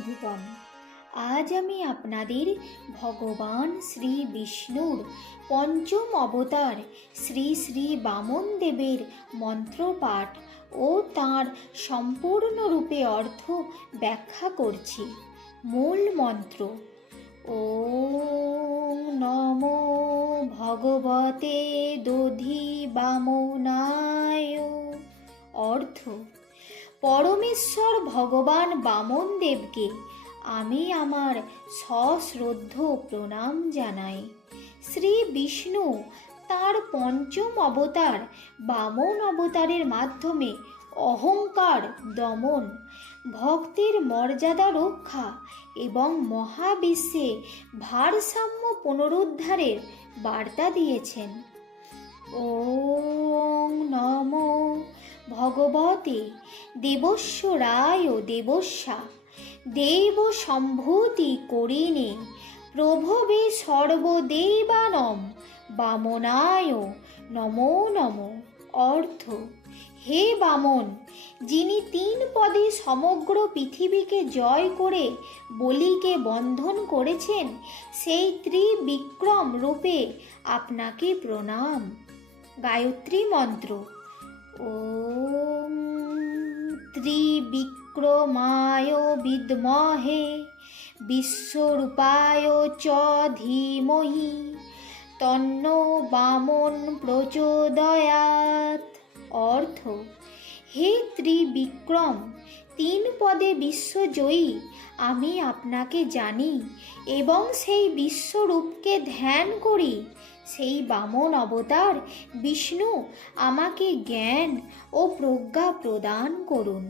বন্ধুগণ, আজ আমি আপনাদের ভগবান শ্রী বিষ্ণুর পঞ্চম অবতার শ্রী শ্রী বামন দেবের মন্ত্রপাঠ ও তাঁর সম্পূর্ণরূপে অর্থ ব্যাখ্যা করছি। মূল মন্ত্র: ওম নমো ভগবতে দধি বামনায়। অর্থ: পরমেশ্বর ভগবান বামন দেবকে আমি আমার সশ্রদ্ধ প্রণাম জানাই। শ্রী বিষ্ণু তাঁর পঞ্চম অবতার বামন অবতারের মাধ্যমে অহংকার দমন, ভক্তের মর্যাদা রক্ষা এবং মহাবিশ্বে ভারসাম্য পুনরুদ্ধারের বার্তা দিয়েছেন। ওম নমো ভগবতে দেবস্বরায় দেবস্যা দেব সম্ভূতি করিণে প্রভবে সর্বদেবানম বামনায় নমো নমো। অর্থ: হে বামন, যিনি 3 পদে সমগ্র পৃথিবীকে জয় করে বলিকে বন্ধন করেছেন, সেই ত্রিবিক্রম রূপে আপনাকে প্রণাম। গায়ত্রী মন্ত্র: ওম ত্রিবিক্রমায় বিদ্মহে বিশ্বরূপায় চ ধীমহি তন্নো বামন প্রচোদয়াৎ। অর্থ: হে ত্রিবিক্রম, 3 পদে বিশ্বজয়ী আমি আপনাকে জানি এবং সেই বিশ্বরূপকে ধ্যান করি। সেই বামন অবতার বিষ্ণু আমাকে জ্ঞান ও প্রজ্ঞা প্রদান করুন।